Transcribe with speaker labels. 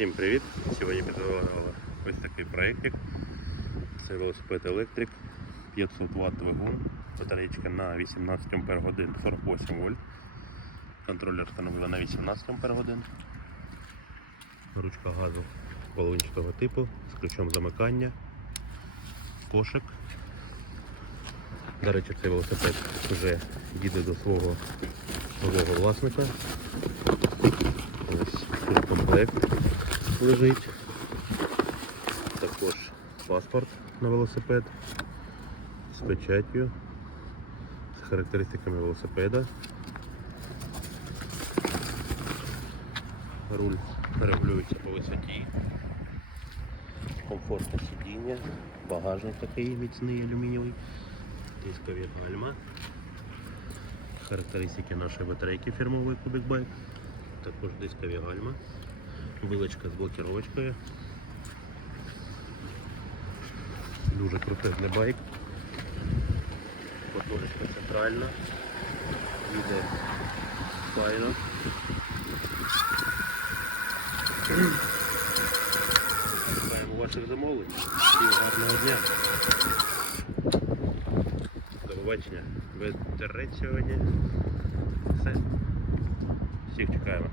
Speaker 1: Всім привіт! Сьогодні підготували ось такий проєктик. Це велосипед електрик 500 Вт двигун, батарейка на 18 Ампер годин 48 вольт. Контролер встановили на 18 Ампер годин. Ручка газу половинчатого типу з ключом замикання, кошик. До речі, цей велосипед вже їде до свого нового власника. Ось тут комплект лежить. Також паспорт на велосипед з печаттю, з характеристиками велосипеда. Руль регулюється по висоті. Комфортне сидіння, багажник такий міцний алюмінієвий, дискові гальма. Характеристики нашої батарейки фірмової Bike. Також дискові гальма, вилочка з блокировочкою. Дуже крутезний байк. Подложечка центральна. Їде файно. Чекаємо ваших замовлень. Всім гарного дня. До побачення. Ветерець сьогодні. Все. Всіх чекаємо.